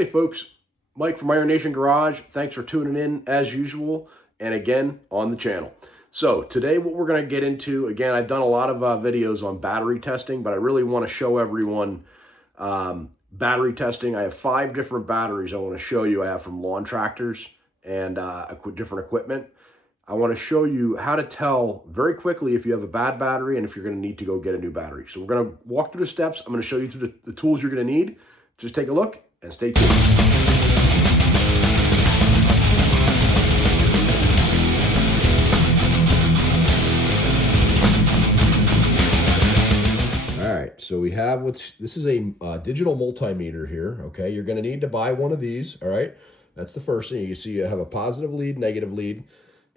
Hey folks, Mike from Iron Nation Garage. Thanks for tuning in as usual and again on the channel. So today what we're going to get into, again, I've done a lot of videos on battery testing, but I really want to show everyone battery testing. I have 5 different batteries I want to show you. I have from lawn tractors and different equipment. I want to show you how to tell very quickly if you have a bad battery and if you're going to need to go get a new battery. So we're going to walk through the steps. I'm going to show you through the tools you're going to need. Just take a look and stay tuned. All right, so we have this is a digital multimeter here, okay? You're gonna need to buy one of these, all right? That's the first thing. You can see you have a positive lead, negative lead,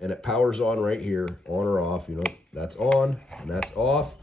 and it powers on right here, on or off. You know, that's on and that's off.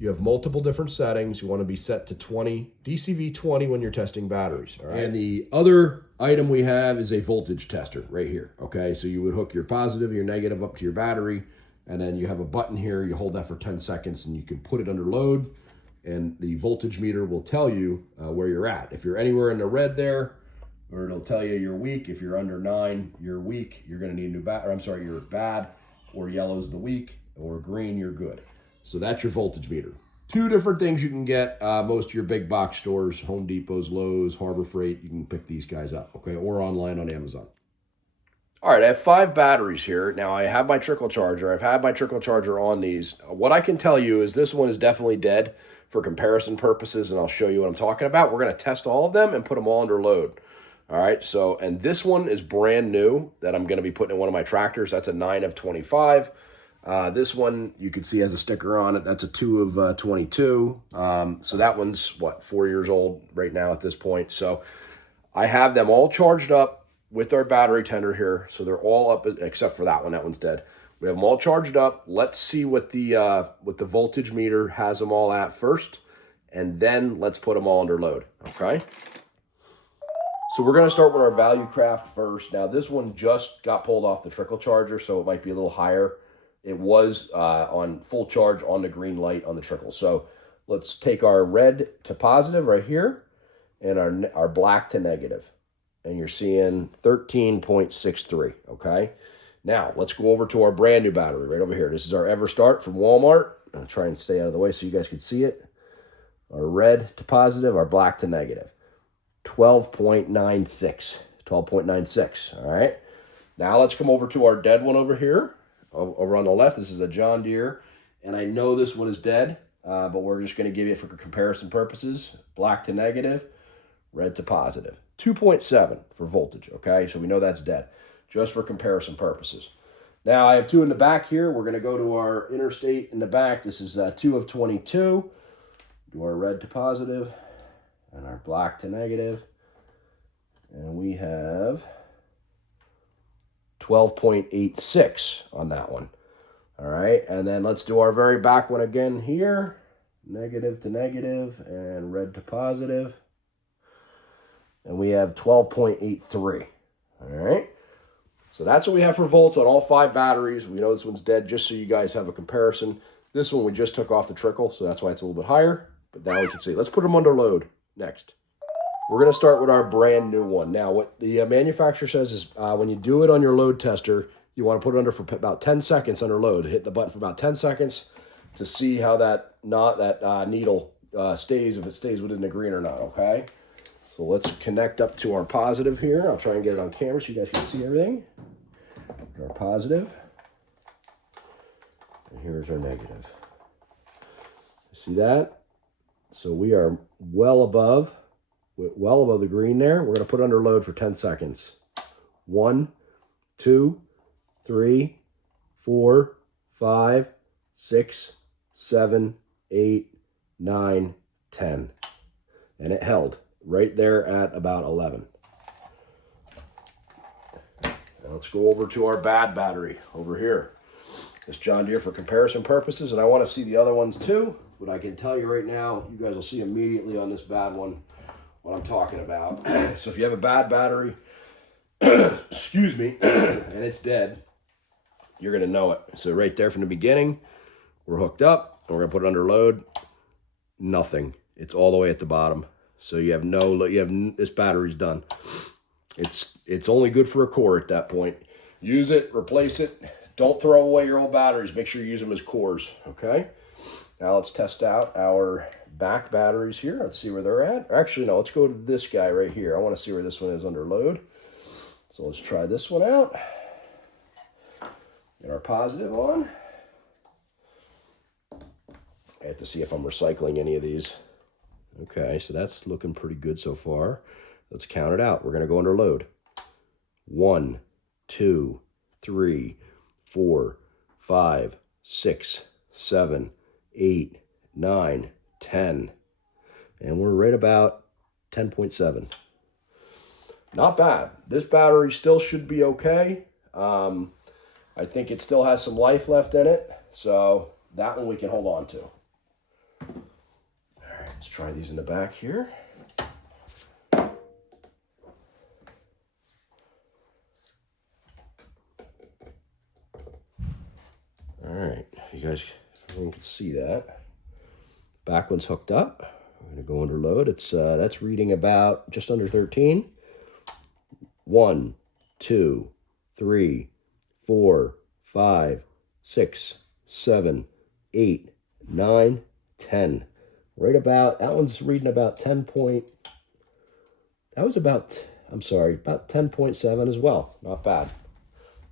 You have multiple different settings. You want to be set to 20, DCV 20 when you're testing batteries, all right? And the other item we have is a voltage tester right here, okay? So you would hook your positive, your negative up to your battery, and then you have a button here. You hold that for 10 seconds and you can put it under load, and the voltage meter will tell you where you're at. If you're anywhere in the red there, or it'll tell you you're weak. If you're under 9, you're weak. You're gonna need a new battery. I'm sorry, you're bad, or yellow's the weak, or green, you're good. So that's your voltage meter. 2 different things you can get most of your big box stores, Home Depots, Lowe's, Harbor Freight. You can pick these guys up, okay, or online on Amazon. All right, I have 5 batteries here. Now I have my trickle charger. I've had my trickle charger on these. What I can tell you is this one is definitely dead for comparison purposes, and I'll show you what I'm talking about. We're gonna test all of them and put them all under load. All right, so, and this one is brand new that I'm gonna be putting in one of my tractors. That's a 9 of 25. This one, you can see has a sticker on it. That's a 2 of 22. So that one's, what, 4 years old right now at this point. So I have them all charged up with our battery tender here. So they're all up, except for that one. That one's dead. We have them all charged up. Let's see what the voltage meter has them all at first. And then let's put them all under load, okay? So we're going to start with our Value Craft first. Now, this one just got pulled off the trickle charger, so it might be a little higher. It was on full charge on the green light on the trickle. So let's take our red to positive right here and our black to negative. And you're seeing 13.63, okay? Now, let's go over to our brand new battery right over here. This is our EverStart from Walmart. I'll try and stay out of the way so you guys can see it. Our red to positive, our black to negative. 12.96, 12.96, all right? Now let's come over to our dead one over here. Over on the left, this is a John Deere, and I know this one is dead, but we're just going to give you it for comparison purposes. Black to negative, red to positive. 2.7 for voltage, okay? So we know that's dead, just for comparison purposes. Now I have 2 in the back here. We're going to go to our interstate in the back. This is 2 of 22. Do our red to positive and our black to negative, and we have 12.86 on that one. All right, and then let's do our very back one again here. Negative to negative and red to positive. And we have 12.83. All right, so that's what we have for volts on all 5 batteries. We know this one's dead, just so you guys have a comparison. This one we just took off the trickle, so that's why it's a little bit higher. But now we can see. Let's put them under load next. We're going to start with our brand new one. Now, what the manufacturer says is when you do it on your load tester, you want to put it under for about 10 seconds under load. Hit the button for about 10 seconds to see how that needle stays, if it stays within the green or not, okay? So let's connect up to our positive here. I'll try and get it on camera so you guys can see everything. Our positive. And here's our negative. See that? So we are well above the green there. We're going to put it under load for 10 seconds. 1, 2, 3, 4, 5, 6, 7, 8, 9, 10. And it held right there at about 11. Now let's go over to our bad battery over here. This John Deere for comparison purposes, and I want to see the other ones too. But I can tell you right now, you guys will see immediately on this bad one what I'm talking about. So if you have a bad battery, excuse me, and it's dead, you're going to know it. So right there from the beginning, we're hooked up, and we're going to put it under load. Nothing. It's all the way at the bottom. So you have this battery's done. It's only good for a core at that point. Use it, replace it. Don't throw away your old batteries. Make sure you use them as cores, okay? Now let's test out our back batteries here. Let's see where they're at. Actually, no, let's go to this guy right here. I want to see where this one is under load. So let's try this one out. Get our positive on. I have to see if I'm recycling any of these. Okay, so that's looking pretty good so far. Let's count it out. We're going to go under load. 1, 2, 3, 4, 5, 6, 7, 8, 9, 10. And we're right about 10.7. Not bad. This battery still should be okay. I think it still has some life left in it. So that one we can hold on to. All right, let's try these in the back here. All right, you guys, everyone can see that. Back one's hooked up. I'm gonna go under load. It's that's reading about just under 13. 1, 2, 3, 4, 5, 6, 7, 8, 9, 10. Right about, that one's reading about 10 point, that was about, I'm sorry, about 10.7 as well. Not bad.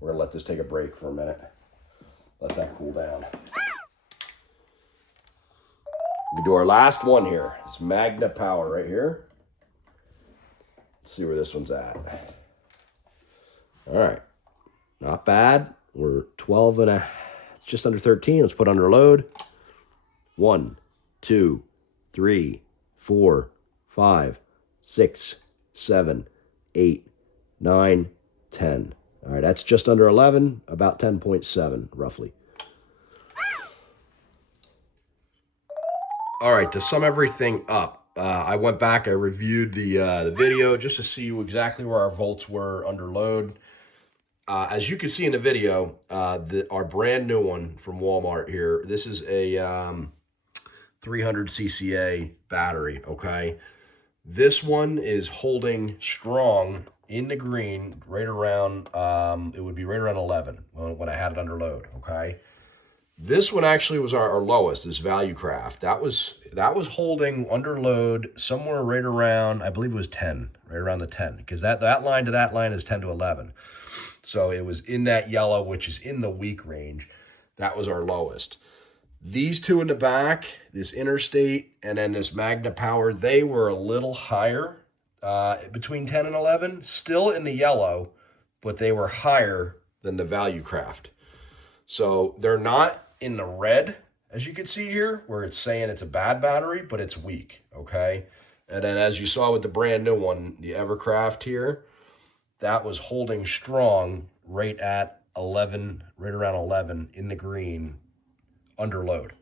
We're gonna let this take a break for a minute. Let that cool down. We do our last one here. It's Magna Power right here. Let's see where this one's at. All right, not bad. We're 12 and just under 13. Let's put under load. 1, 2, 3, 4, 5, 6, 7, 8, 9, 10. All right, that's just under 11, about 10.7 roughly. All right, to sum everything up, I went back, I reviewed the video just to see exactly where our volts were under load. As you can see in the video, our brand new one from Walmart here, this is a 300 CCA battery, okay? This one is holding strong in the green right around, it would be right around 11 when I had it under load, okay? This one actually was our lowest, this Value Craft. That was holding under load somewhere right around, I believe it was 10, right around the 10, because that line to that line is 10 to 11. So it was in that yellow, which is in the weak range. That was our lowest. These two in the back, this Interstate and then this Magna Power, they were a little higher, between 10 and 11, still in the yellow, but they were higher than the Value Craft. So they're not in the red, as you can see here, where it's saying it's a bad battery, but it's weak, okay? And then as you saw with the brand new one, the Evercraft here, that was holding strong right at 11, right around 11 in the green under load.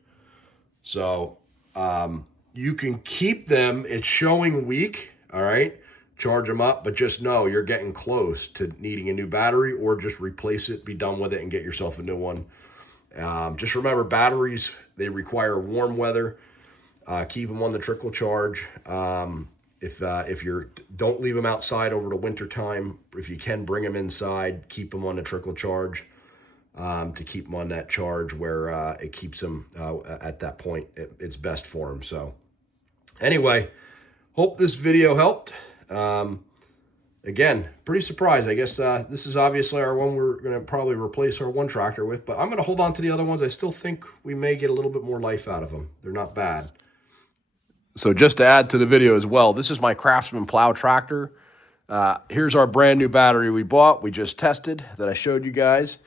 So you can keep them. It's showing weak, all right? Charge them up, but just know you're getting close to needing a new battery, or just replace it, be done with it, and get yourself a new one. Just remember, batteries, they require warm weather. Keep them on the trickle charge. If you're, don't leave them outside over the winter time. If you can, bring them inside. Keep them on the trickle charge to keep them on that charge where it keeps them at that point. It's best for them. So anyway, hope this video helped. Again, pretty surprised. I guess this is obviously our one we're going to probably replace our one tractor with, but I'm going to hold on to the other ones. I still think we may get a little bit more life out of them. They're not bad. So just to add to the video as well, this is my Craftsman plow tractor. Here's our brand new battery we bought. We just tested that I showed you guys.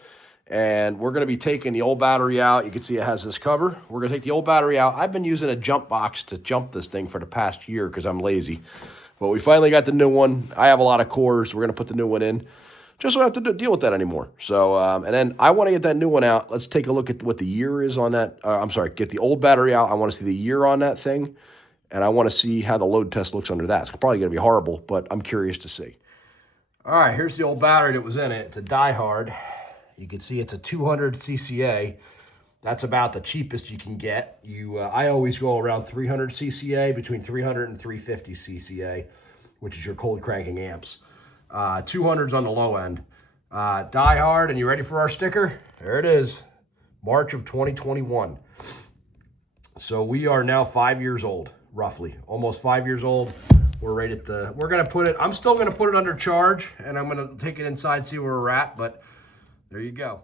And we're going to be taking the old battery out. You can see it has this cover. We're going to take the old battery out. I've been using a jump box to jump this thing for the past year because I'm lazy. But we finally got the new one. I have a lot of cores. We're going to put the new one in just so I don't have to deal with that anymore. So, and then I want to get that new one out. Let's take a look at what the year is on that. I'm sorry, get the old battery out. I want to see the year on that thing. And I want to see how the load test looks under that. It's probably going to be horrible, but I'm curious to see. All right, here's the old battery that was in it. It's a Die Hard. You can see it's a 200 CCA. That's about the cheapest you can get. I always go around 300 CCA, between 300 and 350 CCA, which is your cold cranking amps. 200's on the low end. Die Hard, and you ready for our sticker? There it is, March of 2021. So we are now 5 years old, roughly, almost 5 years old. We're right at the, we're gonna put it, I'm still gonna put it under charge, and I'm gonna take it inside, see where we're at, but there you go.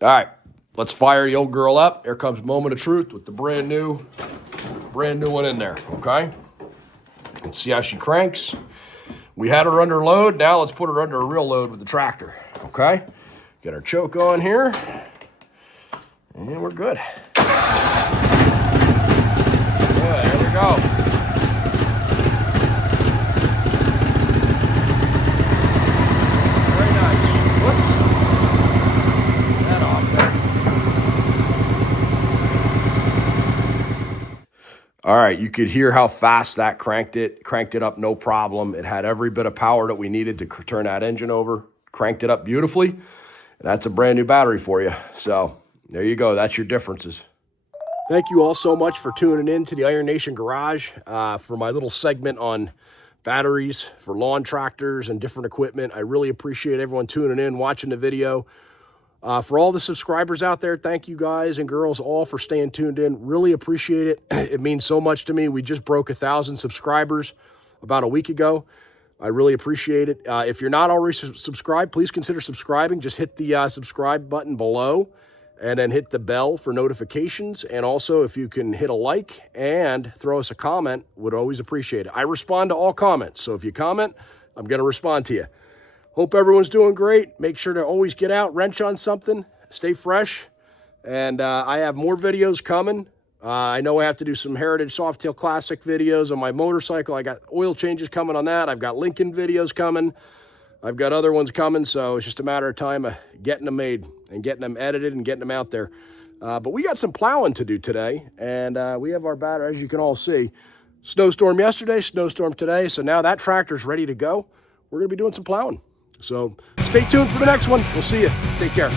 All right, let's fire the old girl up. Here comes Moment of Truth with the brand new one in there, okay? And see how she cranks. We had her under load, now let's put her under a real load with the tractor, okay? Get our choke on here, and we're good. Yeah, there we go. Very nice. Whoops. Get that off there. All right, you could hear how fast that cranked it up, no problem. It had every bit of power that we needed to turn that engine over, cranked it up beautifully. And that's a brand new battery for you. So there you go, that's your differences. Thank you all so much for tuning in to the Iron Nation Garage for my little segment on batteries for lawn tractors and different equipment. I really appreciate everyone tuning in, watching the video. For all the subscribers out there, thank you guys and girls all for staying tuned in. Really appreciate it. It means so much to me. We just broke 1,000 subscribers about a week ago. I really appreciate it. If you're not already subscribed, please consider subscribing. Just hit the subscribe button below and then hit the bell for notifications. And also, if you can hit a like and throw us a comment, would always appreciate it. I respond to all comments, so if you comment, I'm gonna respond to you. Hope everyone's doing great. Make sure to always get out, wrench on something, stay fresh. And I have more videos coming. I know I have to do some Heritage Softail Classic videos on my motorcycle. I got oil changes coming on that. I've got Lincoln videos coming. I've got other ones coming, so it's just a matter of time of getting them made and getting them edited and getting them out there. But we got some plowing to do today, and we have our battery, as you can all see. Snowstorm yesterday, snowstorm today, so now that tractor's ready to go. We're gonna be doing some plowing. So stay tuned for the next one. We'll see you. Take care.